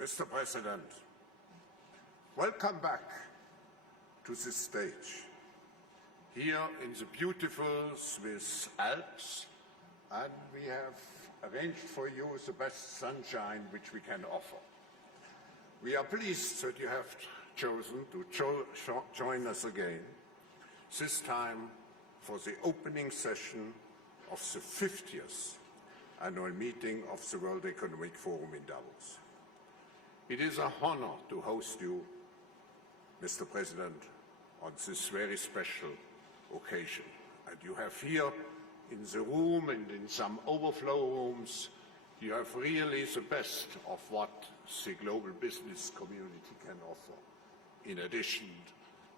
Mr. President, welcome back to this stage. Here in the beautiful Swiss Alps, and we have arranged for you the best sunshine which we can offer. We are pleased that you have chosen to join us again, this time for the opening session of the 50th annual meeting of the World Economic Forum in Davos. It is an honor to host you, Mr. President, on this very special occasion. And you have here in the room and in some overflow rooms, you have really the best of what the global business community can offer, in addition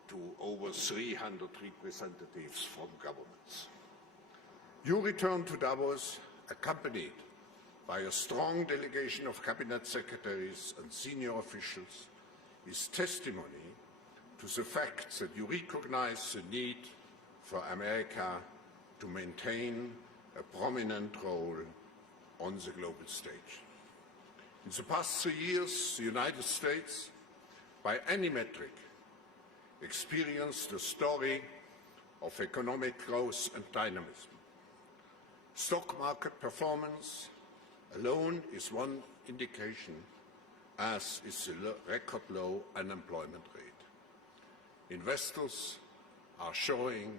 to over 300 representatives from governments. You return to Davos accompanied by a strong delegation of cabinet secretaries and senior officials is testimony to the fact that you recognize the need for America to maintain a prominent role on the global stage. In the past 3 years, the United States, by any metric, experienced a story of economic growth and dynamism. Stock market performance alone is one indication, as is the record low unemployment rate. Investors are showing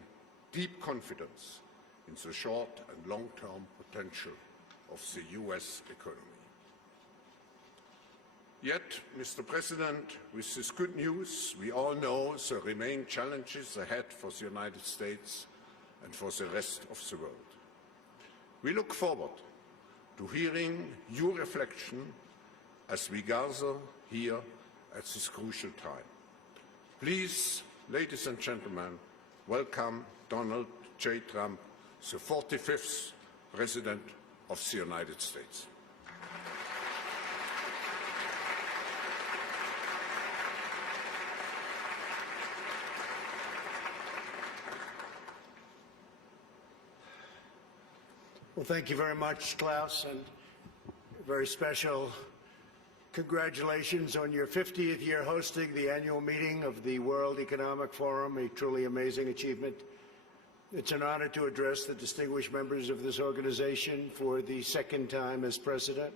deep confidence in the short and long-term potential of the US economy. Yet, Mr. President, with this good news, we all know there remain challenges ahead for the United States and for the rest of the world. We look forward to hearing your reflection as we gather here at this crucial time. Please, ladies and gentlemen, welcome Donald J. Trump, the 45th President of the United States. Well, thank you very much, Klaus, and a very special congratulations on your 50th year hosting the annual meeting of the World Economic Forum, a truly amazing achievement. It's an honor to address the distinguished members of this organization for the second time as president.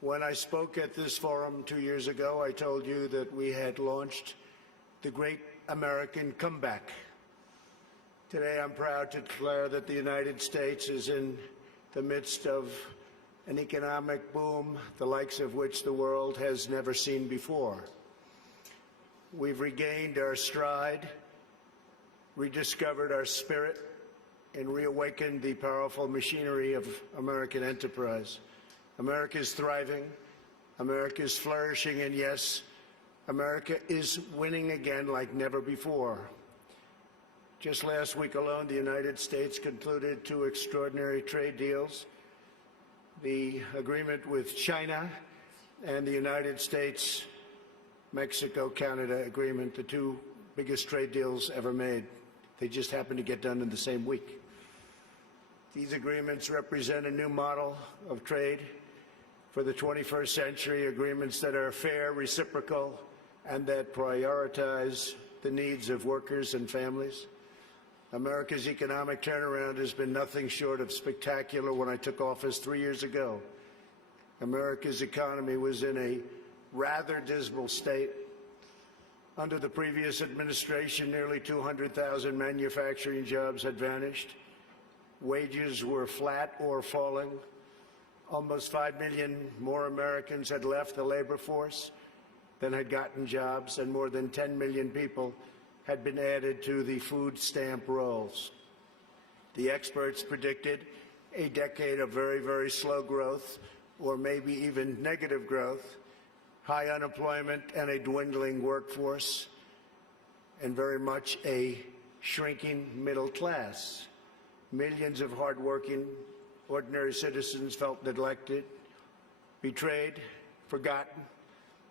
When I spoke at this forum 2 years ago, I told you that we had launched the Great American Comeback. Today, I'm proud to declare that the United States is in the midst of an economic boom, the likes of which the world has never seen before. We've regained our stride, rediscovered our spirit, and reawakened the powerful machinery of American enterprise. America is thriving, America is flourishing, and yes, America is winning again like never before. Just last week alone, the United States concluded 2 extraordinary trade deals, the agreement with China and the United States-Mexico-Canada agreement, the 2 biggest trade deals ever made. They just happened to get done in the same week. These agreements represent a new model of trade for the 21st century, agreements that are fair, reciprocal, and that prioritize the needs of workers and families. America's economic turnaround has been nothing short of spectacular. When I took office 3 years ago, America's economy was in a rather dismal state. Under the previous administration, nearly 200,000 manufacturing jobs had vanished. Wages were flat or falling. Almost 5 million more Americans had left the labor force than had gotten jobs, and more than 10 million people had been added to the food stamp rolls. The experts predicted a decade of very, very slow growth, or maybe even negative growth, high unemployment and a dwindling workforce, and very much a shrinking middle class. Millions of hardworking, ordinary citizens felt neglected, betrayed, forgotten.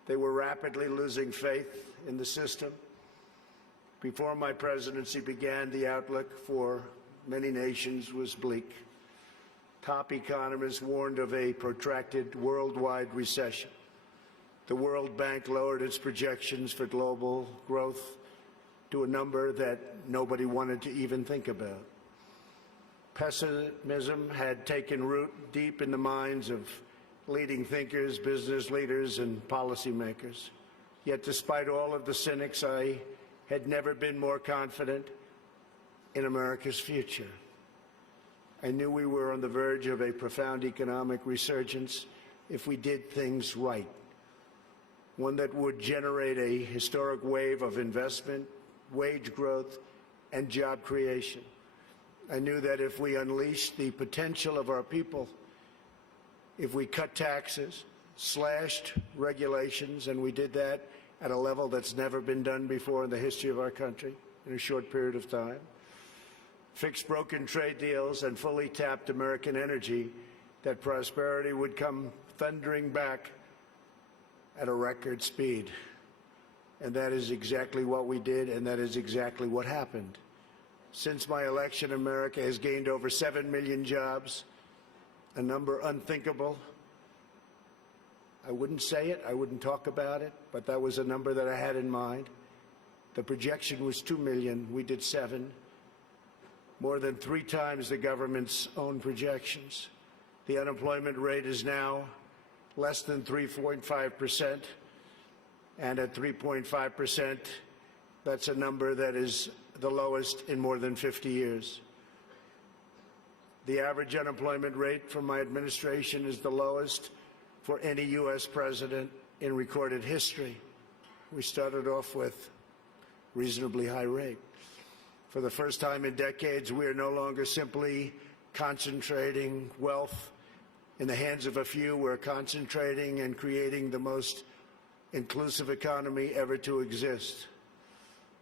They were rapidly losing faith in the system. Before my presidency began, the outlook for many nations was bleak. Top economists warned of a protracted worldwide recession. The World Bank lowered its projections for global growth to a number that nobody wanted to even think about. Pessimism had taken root deep in the minds of leading thinkers, business leaders, and policymakers. Yet despite all of the cynics, I had never been more confident in America's future. I knew we were on the verge of a profound economic resurgence if we did things right, one that would generate a historic wave of investment, wage growth, and job creation. I knew that if we unleashed the potential of our people, if we cut taxes, slashed regulations, and we did that at a level that's never been done before in the history of our country in a short period of time, fixed broken trade deals, and fully tapped American energy, that prosperity would come thundering back at a record speed. And that is exactly what we did, and that is exactly what happened. Since my election, America has gained over 7 million jobs, a number unthinkable. I wouldn't say it, I wouldn't talk about it, but that was a number that I had in mind. The projection was 2 million, we did 7. More than 3 times the government's own projections. The unemployment rate is now less than 3.5%, and at 3.5%, that's a number that is the lowest in more than 50 years. The average unemployment rate from my administration is the lowest for any U.S. president in recorded history. We started off with a reasonably high rate. For the first time in decades, we are no longer simply concentrating wealth in the hands of a few. We're concentrating and creating the most inclusive economy ever to exist.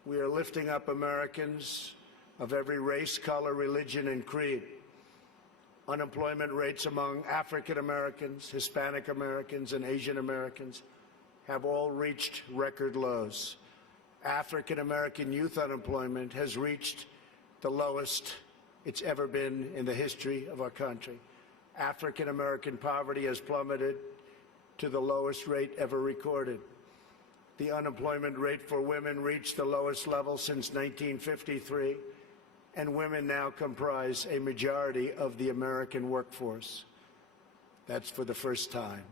We are lifting up Americans of every race, color, religion, and creed. Unemployment rates among African Americans, Hispanic Americans, and Asian Americans have all reached record lows. African American youth unemployment has reached the lowest it's ever been in the history of our country. African American poverty has plummeted to the lowest rate ever recorded. The unemployment rate for women reached the lowest level since 1953, and women now comprise a majority of the American workforce. That's for the first time.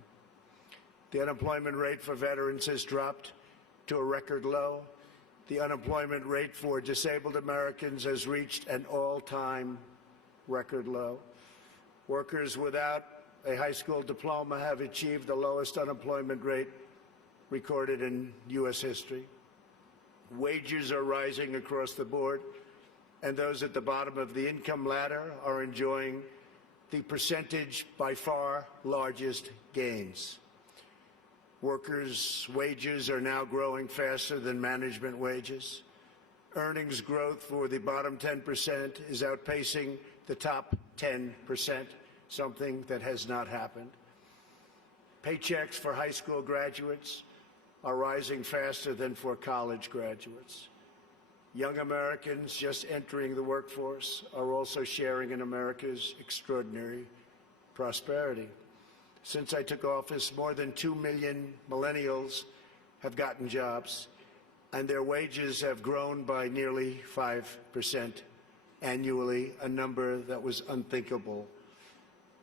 The unemployment rate for veterans has dropped to a record low. The unemployment rate for disabled Americans has reached an all-time record low. Workers without a high school diploma have achieved the lowest unemployment rate recorded in U.S. history. Wages are rising across the board, and those at the bottom of the income ladder are enjoying the percentage by far largest gains. Workers' wages are now growing faster than management wages. Earnings growth for the bottom 10% is outpacing the top 10%, something that has not happened. Paychecks for high school graduates are rising faster than for college graduates. Young Americans just entering the workforce are also sharing in America's extraordinary prosperity. Since I took office, more than 2 million millennials have gotten jobs, and their wages have grown by nearly 5% annually, a number that was unthinkable.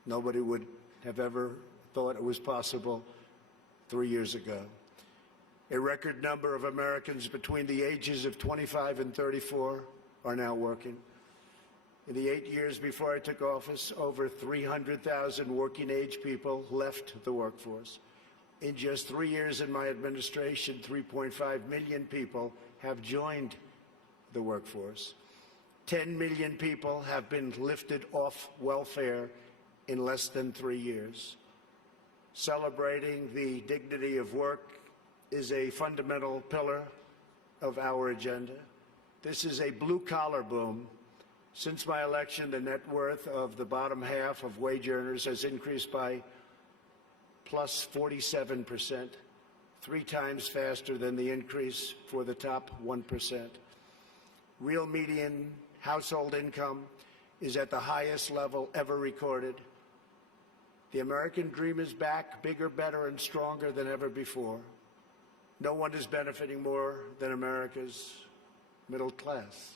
Nobody would have ever thought it was possible 3 years ago. A record number of Americans between the ages of 25 and 34 are now working. In the 8 years before I took office, over 300,000 working-age people left the workforce. In just 3 years in my administration, 3.5 million people have joined the workforce. 10 million people have been lifted off welfare in less than 3 years. Celebrating the dignity of work is a fundamental pillar of our agenda. This is a blue-collar boom. Since my election, the net worth of the bottom half of wage earners has increased by plus 47%, 3 times faster than the increase for the top 1%. Real median household income is at the highest level ever recorded. The American dream is back, bigger, better, and stronger than ever before. No one is benefiting more than America's middle class.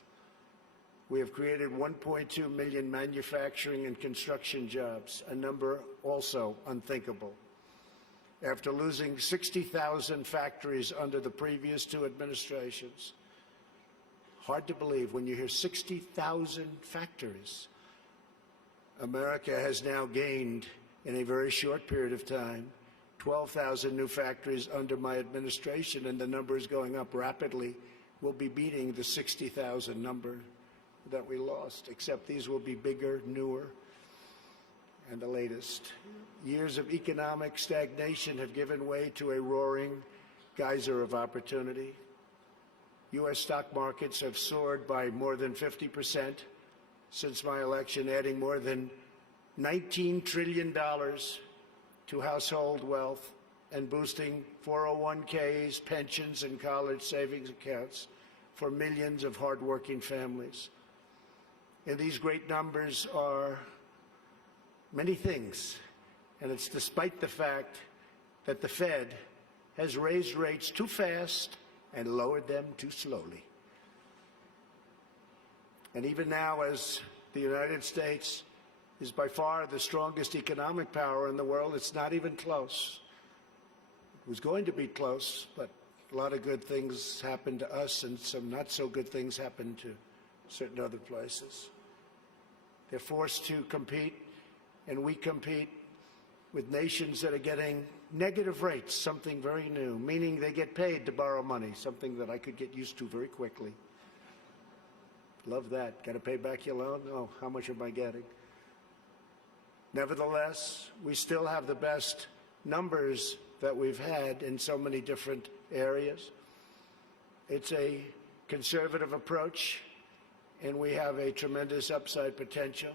We have created 1.2 million manufacturing and construction jobs, a number also unthinkable. After losing 60,000 factories under the previous two administrations, hard to believe when you hear 60,000 factories. America has now gained, in a very short period of time, 12,000 new factories under my administration, and the number is going up rapidly. We'll be beating the 60,000 number that we lost, except these will be bigger, newer, and the latest. Years of economic stagnation have given way to a roaring geyser of opportunity. U.S. stock markets have soared by more than 50% since my election, adding more than $19 trillion to household wealth and boosting 401ks, pensions, and college savings accounts for millions of hardworking families. And these great numbers are many things, and it's despite the fact that the Fed has raised rates too fast and lowered them too slowly. And even now, as the United States is by far the strongest economic power in the world, it's not even close. It was going to be close, but a lot of good things happened to us and some not so good things happened to certain other places. They're forced to compete, and we compete with nations that are getting negative rates, something very new, meaning they get paid to borrow money, something that I could get used to very quickly. Love that. Got to pay back your loan? Oh, how much am I getting? Nevertheless, we still have the best numbers that we've had in so many different areas. It's a conservative approach, and we have a tremendous upside potential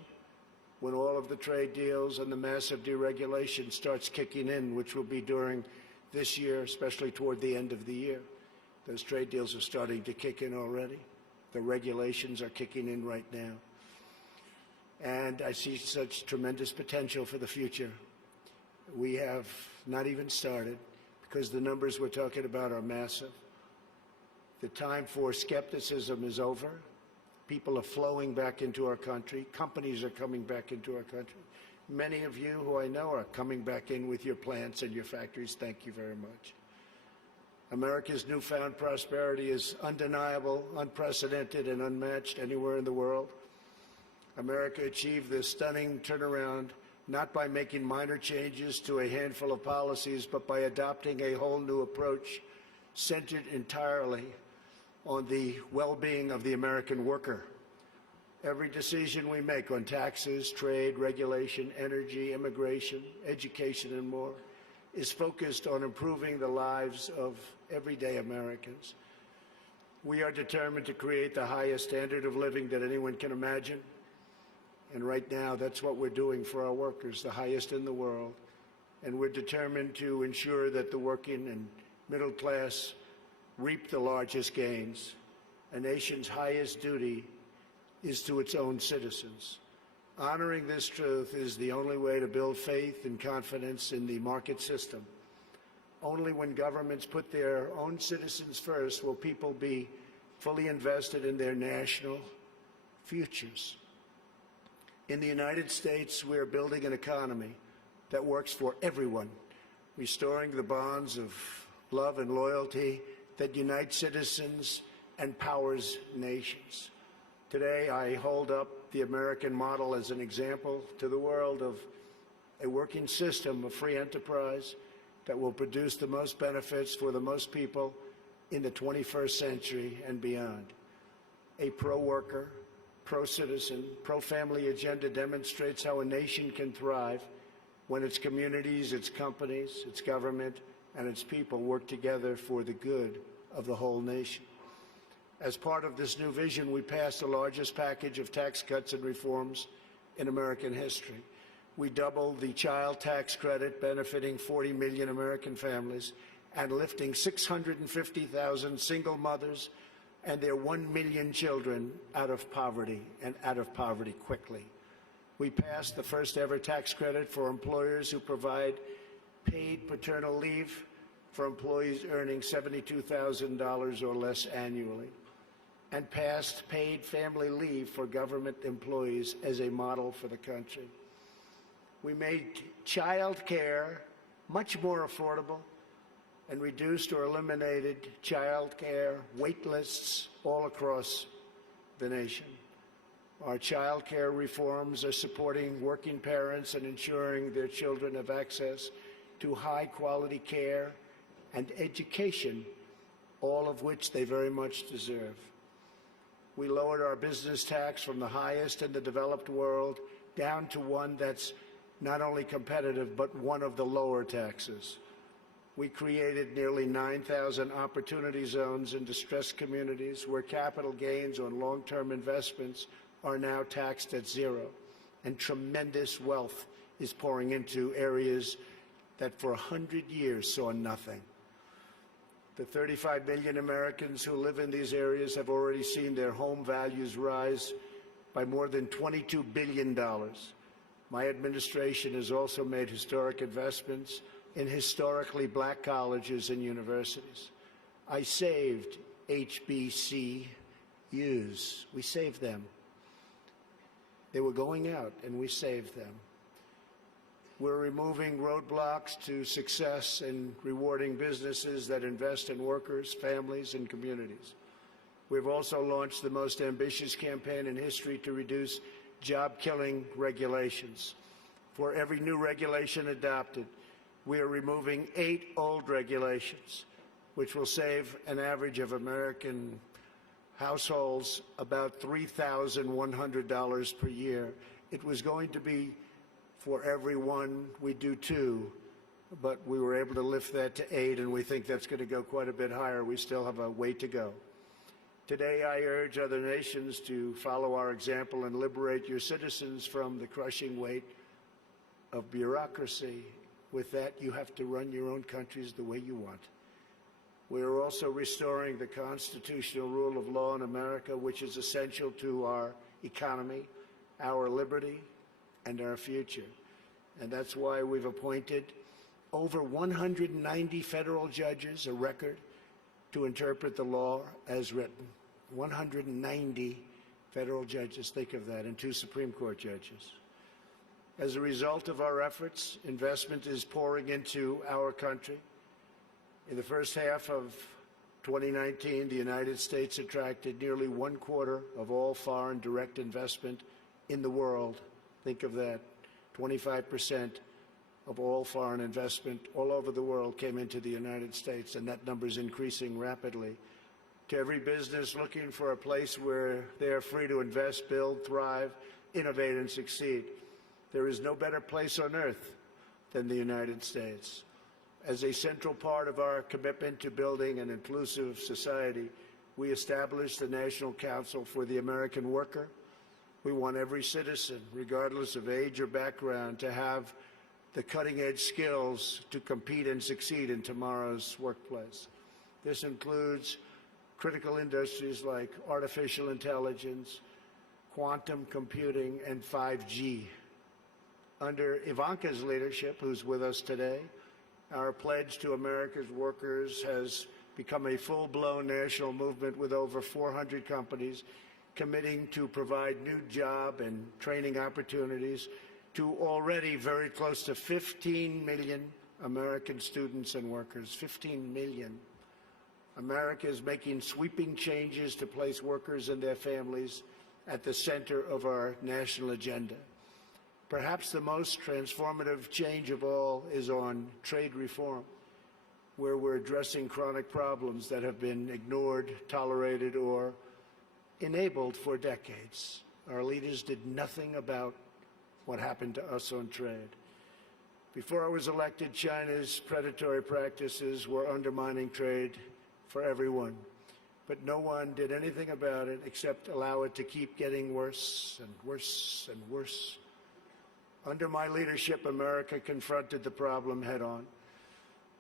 when all of the trade deals and the massive deregulation starts kicking in, which will be during this year, especially toward the end of the year. Those trade deals are starting to kick in already. The regulations are kicking in right now. And I see such tremendous potential for the future. We have not even started because the numbers we're talking about are massive. The time for skepticism is over. People are flowing back into our country. Companies are coming back into our country. Many of you who I know are coming back in with your plants and your factories. Thank you very much. America's newfound prosperity is undeniable, unprecedented, and unmatched anywhere in the world. America achieved this stunning turnaround not by making minor changes to a handful of policies, but by adopting a whole new approach centered entirely on the well-being of the American worker. Every decision we make on taxes, trade, regulation, energy, immigration, education, and more is focused on improving the lives of everyday Americans. We are determined to create the highest standard of living that anyone can imagine. And right now, that's what we're doing for our workers, the highest in the world. And we're determined to ensure that the working and middle class reap the largest gains. A nation's highest duty is to its own citizens. Honoring this truth is the only way to build faith and confidence in the market system. Only when governments put their own citizens first will people be fully invested in their national futures. In the United States, we are building an economy that works for everyone, restoring the bonds of love and loyalty that unite citizens and powers nations. Today, I hold up the American model as an example to the world of a working system of free enterprise that will produce the most benefits for the most people in the 21st century and beyond. A pro-worker, pro-citizen, pro-family agenda demonstrates how a nation can thrive when its communities, its companies, its government, and its people work together for the good of the whole nation. As part of this new vision, we passed the largest package of tax cuts and reforms in American history. We doubled the child tax credit, benefiting 40 million American families and lifting 650,000 single mothers and their 1 million children out of poverty, and out of poverty quickly. We passed the first ever tax credit for employers who provide paid paternal leave for employees earning $72,000 or less annually, and passed paid family leave for government employees as a model for the country. We made child care much more affordable and reduced or eliminated child care wait lists all across the nation. Our child care reforms are supporting working parents and ensuring their children have access to high-quality care and education, all of which they very much deserve. We lowered our business tax from the highest in the developed world down to one that's not only competitive, but one of the lower taxes. We created nearly 9,000 opportunity zones in distressed communities where capital gains on long-term investments are now taxed at zero, and tremendous wealth is pouring into areas that for 100 years saw nothing. The 35 million Americans who live in these areas have already seen their home values rise by more than $22 billion. My administration has also made historic investments in historically black colleges and universities. I saved HBCUs. We saved them. They were going out, and we saved them. We're removing roadblocks to success and rewarding businesses that invest in workers, families, and communities. We've also launched the most ambitious campaign in history to reduce job-killing regulations. For every new regulation adopted, we are removing 8 old regulations, which will save an average of American households about $3,100 per year. It was going to be for every one, we do 2, but we were able to lift that to 8, and we think that's going to go quite a bit higher. We still have a way to go. Today, I urge other nations to follow our example and liberate your citizens from the crushing weight of bureaucracy. With that, you have to run your own countries the way you want. We are also restoring the constitutional rule of law in America, which is essential to our economy, our liberty, and our future. And that's why we've appointed over 190 federal judges, a record, to interpret the law as written. 190 federal judges, think of that, and 2 Supreme Court judges. As a result of our efforts, investment is pouring into our country. In the first half of 2019, the United States attracted nearly 1/4 of all foreign direct investment in the world. Think of that. 25% of all foreign investment all over the world came into the United States, and that number is increasing rapidly. To every business looking for a place where they are free to invest, build, thrive, innovate, and succeed, there is no better place on earth than the United States. As a central part of our commitment to building an inclusive society, we established the National Council for the American Worker. We want every citizen, regardless of age or background, to have the cutting-edge skills to compete and succeed in tomorrow's workplace. This includes critical industries like artificial intelligence, quantum computing, and 5G. Under Ivanka's leadership, who's with us today, our pledge to America's workers has become a full-blown national movement with over 400 companies committing to provide new job and training opportunities to already very close to 15 million American students and workers. 15 million. America is making sweeping changes to place workers and their families at the center of our national agenda. Perhaps the most transformative change of all is on trade reform, where we're addressing chronic problems that have been ignored, tolerated, or enabled for decades. Our leaders did nothing about what happened to us on trade. Before I was elected, China's predatory practices were undermining trade for everyone, but no one did anything about it except allow it to keep getting worse and worse and worse. Under my leadership, America confronted the problem head-on.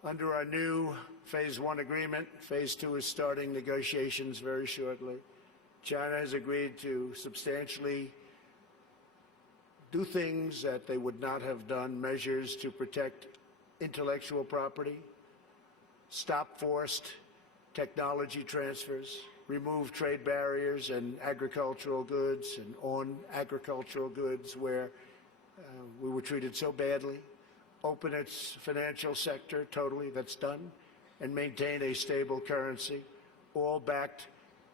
Under our new Phase 1 agreement, Phase 2 is starting negotiations very shortly. China has agreed to substantially do things that they would not have done, measures to protect intellectual property, stop forced technology transfers, remove trade barriers and agricultural goods and on agricultural goods where we were treated so badly, open its financial sector totally, that's done, and maintain a stable currency, all backed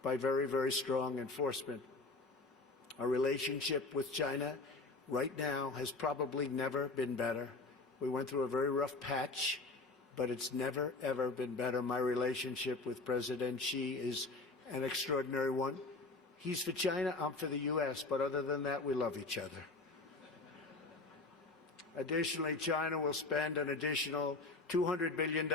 by very, very strong enforcement. Our relationship with China right now has probably never been better. We went through a very rough patch, but it's never, ever been better. My relationship with President Xi is an extraordinary one. He's for China, I'm for the U.S., but other than that, we love each other. Additionally, China will spend an additional $200 billion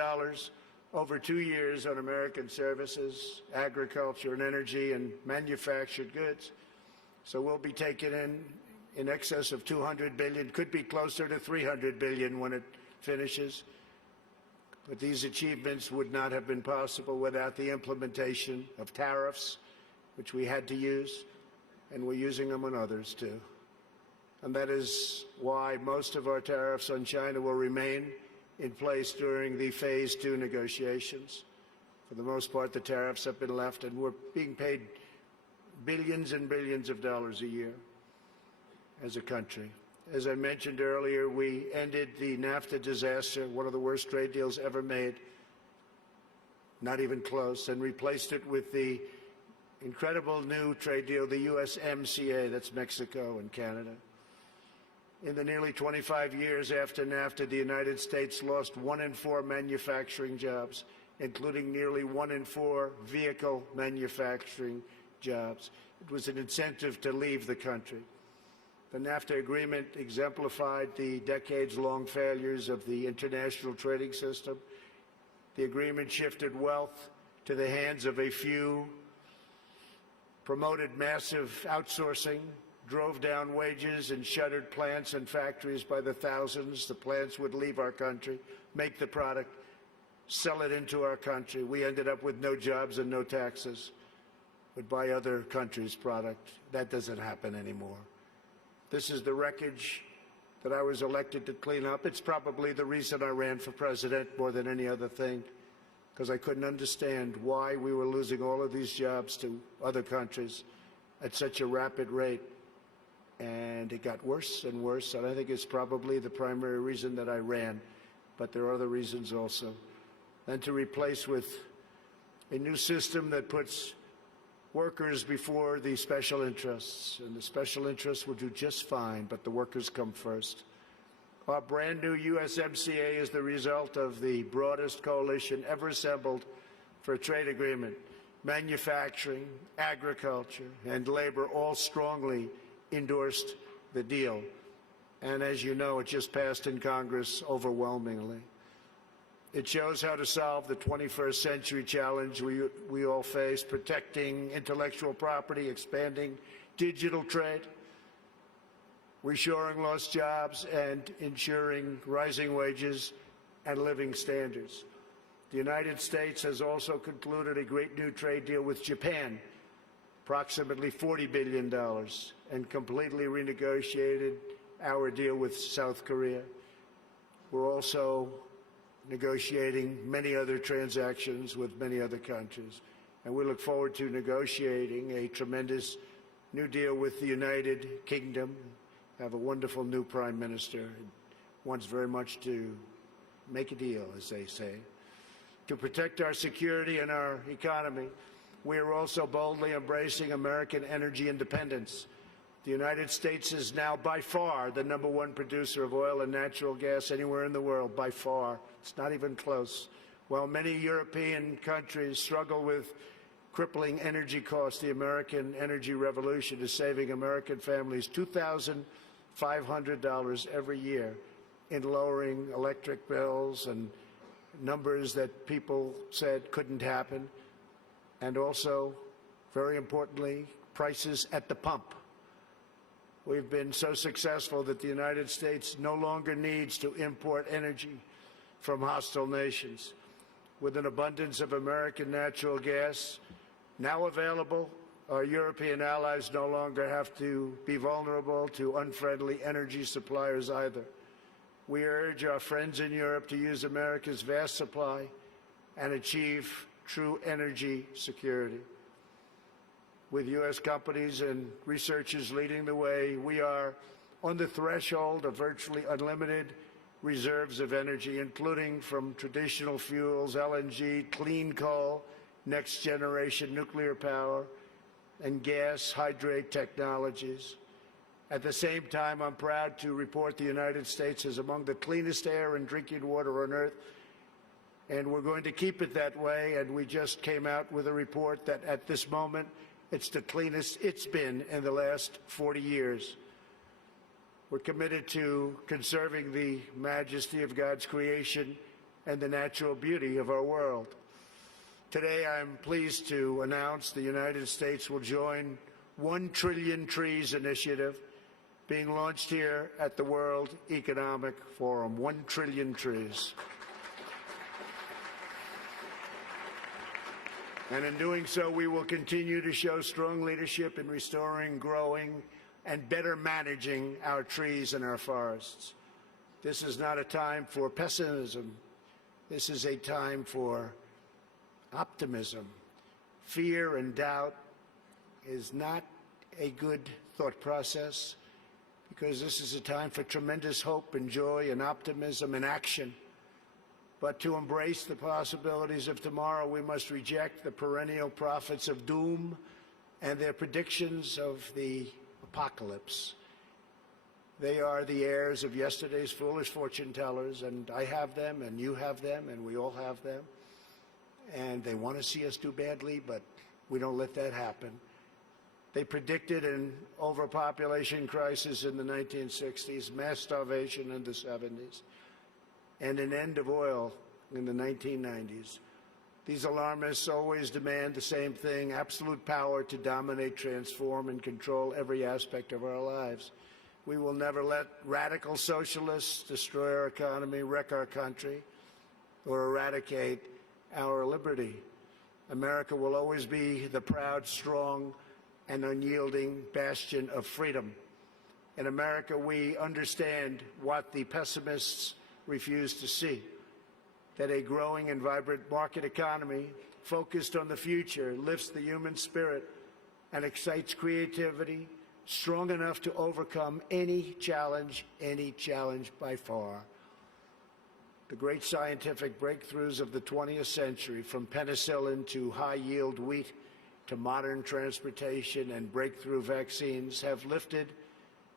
over 2 years on American services, agriculture and energy and manufactured goods. So we'll be taking in excess of $200 billion, could be closer to $300 billion when it finishes. But these achievements would not have been possible without the implementation of tariffs, which we had to use, and we're using them on others too. And that is why most of our tariffs on China will remain in place during the Phase 2 negotiations. For the most part, the tariffs have been left, and we're being paid billions and billions of dollars a year as a country. As I mentioned earlier, we ended the NAFTA disaster, one of the worst trade deals ever made, not even close, and replaced it with the incredible new trade deal, the USMCA, that's Mexico and Canada. In the nearly 25 years after NAFTA, the United States lost 1 in 4 manufacturing jobs, including nearly 1 in 4 vehicle manufacturing jobs. It was an incentive to leave the country. The NAFTA agreement exemplified the decades-long failures of the international trading system. The agreement shifted wealth to the hands of a few, promoted massive outsourcing, drove down wages, and shuttered plants and factories by the thousands. The plants would leave our country, make the product, sell it into our country. We ended up with no jobs and no taxes. Would buy other countries' product. That doesn't happen anymore. This is the wreckage that I was elected to clean up. It's probably the reason I ran for president more than any other thing, because I couldn't understand why we were losing all of these jobs to other countries at such a rapid rate. And it got worse and worse, and I think it's probably the primary reason that I ran, but there are other reasons also. And to replace with a new system that puts workers before the special interests, and the special interests will do just fine, but the workers come first. Our brand new USMCA is the result of the broadest coalition ever assembled for a trade agreement. Manufacturing, agriculture, and labor all strongly endorsed the deal. And as you know, it just passed in Congress overwhelmingly. It shows how to solve the 21st century challenge we all face, protecting intellectual property, expanding digital trade, reshoring lost jobs, and ensuring rising wages and living standards. The United States has also concluded a great new trade deal with Japan, approximately $40 billion, and completely renegotiated our deal with South Korea. We're also negotiating many other transactions with many other countries, and we look forward to negotiating a tremendous new deal with the United Kingdom. Have a wonderful new Prime Minister who wants very much to make a deal, as they say. To protect our security and our economy, we are also boldly embracing American energy independence. The United States is now by far the #1 producer of oil and natural gas anywhere in the world, by far. It's not even close. While many European countries struggle with crippling energy costs, the American energy revolution is saving American families $2,500 every year in lowering electric bills, and numbers that people said couldn't happen. And also, very importantly, prices at the pump. We've been so successful that the United States no longer needs to import energy from hostile nations. With an abundance of American natural gas now available Our European allies no longer have to be vulnerable to unfriendly energy suppliers either. We urge our friends in Europe to use America's vast supply and achieve true energy security. With U.S. companies and researchers leading the way, we are on the threshold of virtually unlimited reserves of energy, including from traditional fuels, LNG, clean coal, next-generation nuclear power, and gas hydrate technologies. At the same time, I'm proud to report the United States is among the cleanest air and drinking water on Earth, and we're going to keep it that way. And we just came out with a report that at this moment, it's the cleanest it's been in the last 40 years. We're committed to conserving the majesty of God's creation and the natural beauty of our world. Today, I'm pleased to announce the United States will join 1 Trillion Trees initiative being launched here at the World Economic Forum. 1 trillion trees. And in doing so, we will continue to show strong leadership in restoring, growing, and better managing our trees and our forests. This is not a time for pessimism. This is a time for optimism. Fear and doubt is not a good thought process, because this is a time for tremendous hope and joy and optimism and action. But to embrace the possibilities of tomorrow, we must reject the perennial prophets of doom and their predictions of the apocalypse. They are the heirs of yesterday's foolish fortune tellers, and I have them, and you have them, and we all have them. And they want to see us do badly, but we don't let that happen. They predicted an overpopulation crisis in the 1960s, mass starvation in the 70s, and an end of oil in the 1990s. These alarmists always demand the same thing: absolute power to dominate, transform, and control every aspect of our lives. We will never let radical socialists destroy our economy, wreck our country, or eradicate our liberty. America will always be the proud, strong, and unyielding bastion of freedom. In America, we understand what the pessimists refuse to see: that a growing and vibrant market economy focused on the future lifts the human spirit and excites creativity strong enough to overcome any challenge by far. The great scientific breakthroughs of the 20th century, from penicillin to high-yield wheat to modern transportation and breakthrough vaccines, have lifted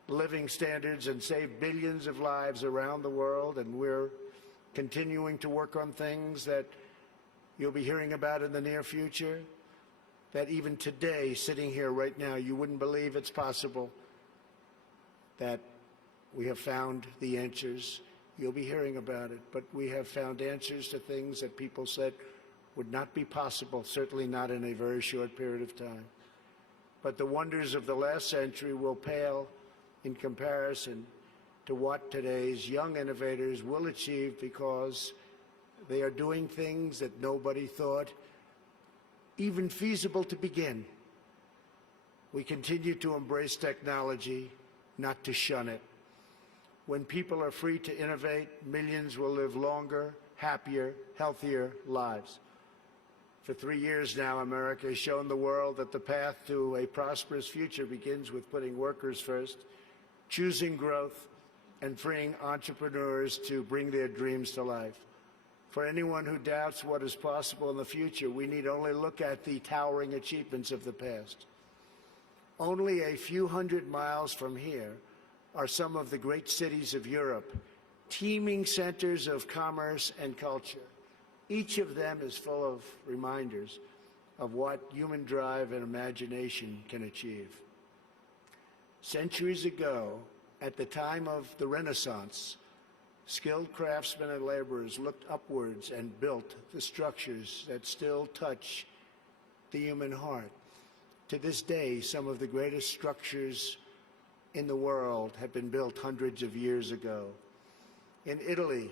living standards and saved billions of lives around the world, and we're continuing to work on things that you'll be hearing about in the near future, that even today, sitting here right now, you wouldn't believe it's possible, that we have found the answers. You'll be hearing about it, but we have found answers to things that people said would not be possible, certainly not in a very short period of time. But the wonders of the last century will pale in comparison to what today's young innovators will achieve, because they are doing things that nobody thought even feasible to begin. We continue to embrace technology, not to shun it. When people are free to innovate, millions will live longer, happier, healthier lives. For 3 years now, America has shown the world that the path to a prosperous future begins with putting workers first, choosing growth, and freeing entrepreneurs to bring their dreams to life. For anyone who doubts what is possible in the future, we need only look at the towering achievements of the past. Only a few hundred miles from here are some of the great cities of Europe, teeming centers of commerce and culture. Each of them is full of reminders of what human drive and imagination can achieve. Centuries ago, at the time of the Renaissance, skilled craftsmen and laborers looked upwards and built the structures that still touch the human heart. To this day, some of the greatest structures in the world have been built hundreds of years ago. In Italy,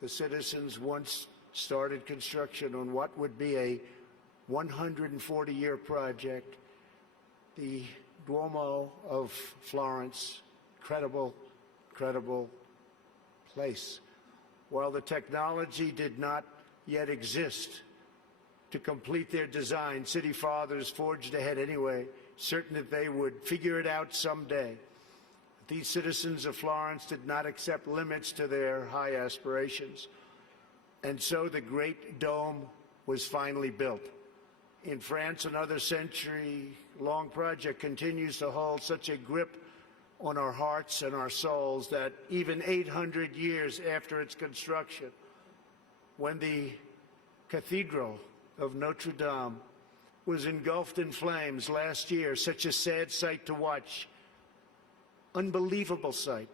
the citizens once started construction on what would be a 140-year project, the Duomo of Florence, incredible place. While the technology did not yet exist to complete their design, city fathers forged ahead anyway, certain that they would figure it out someday. These citizens of Florence did not accept limits to their high aspirations. And so the Great Dome was finally built. In France, another century-long project continues to hold such a grip on our hearts and our souls that even 800 years after its construction, when the Cathedral of Notre Dame was engulfed in flames last year, such a sad sight to watch, unbelievable sight,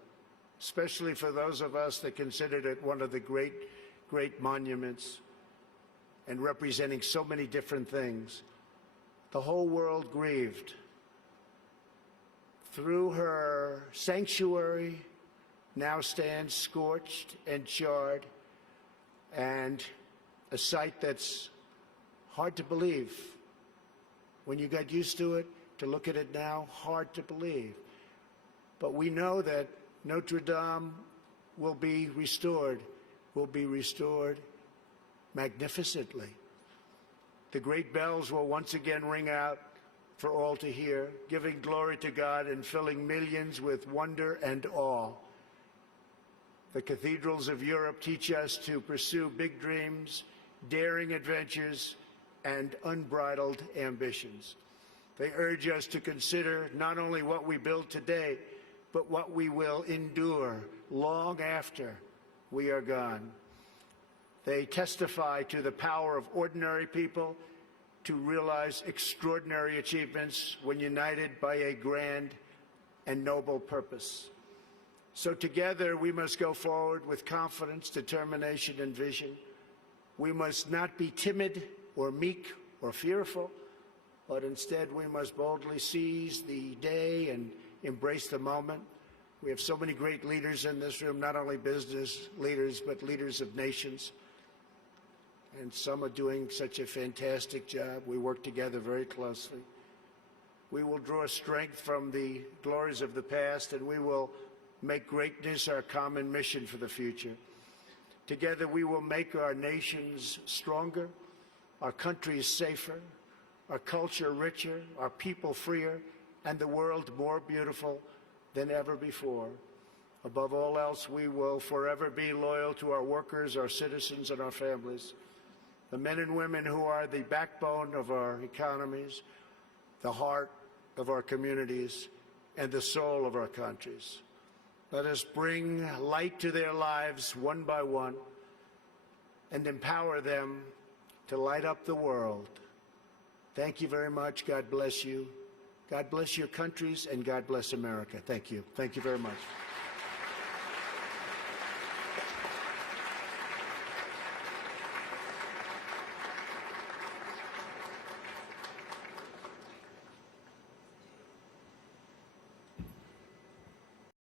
especially for those of us that considered it one of the great monuments and representing so many different things. The whole world grieved. Through her sanctuary now stands scorched and charred, and a sight that's hard to believe. When you got used to it, to look at it now, hard to believe. But we know that Notre Dame will be restored magnificently. The great bells will once again ring out for all to hear, giving glory to God and filling millions with wonder and awe. The cathedrals of Europe teach us to pursue big dreams, daring adventures, and unbridled ambitions. They urge us to consider not only what we build today, but what we will endure long after we are gone. They testify to the power of ordinary people to realize extraordinary achievements when united by a grand and noble purpose. So together we must go forward with confidence, determination, and vision. We must not be timid or meek or fearful, but instead we must boldly seize the day and embrace the moment. We have so many great leaders in this room, not only business leaders, but leaders of nations. And some are doing such a fantastic job. We work together very closely. We will draw strength from the glories of the past, and we will make greatness our common mission for the future. Together we will make our nations stronger, our countries safer, our culture richer, our people freer, and the world more beautiful than ever before. Above all else, we will forever be loyal to our workers, our citizens, and our families, the men and women who are the backbone of our economies, the heart of our communities, and the soul of our countries. Let us bring light to their lives one by one and empower them to light up the world. Thank you very much. God bless you. God bless your countries, and God bless America. Thank you. Thank you very much.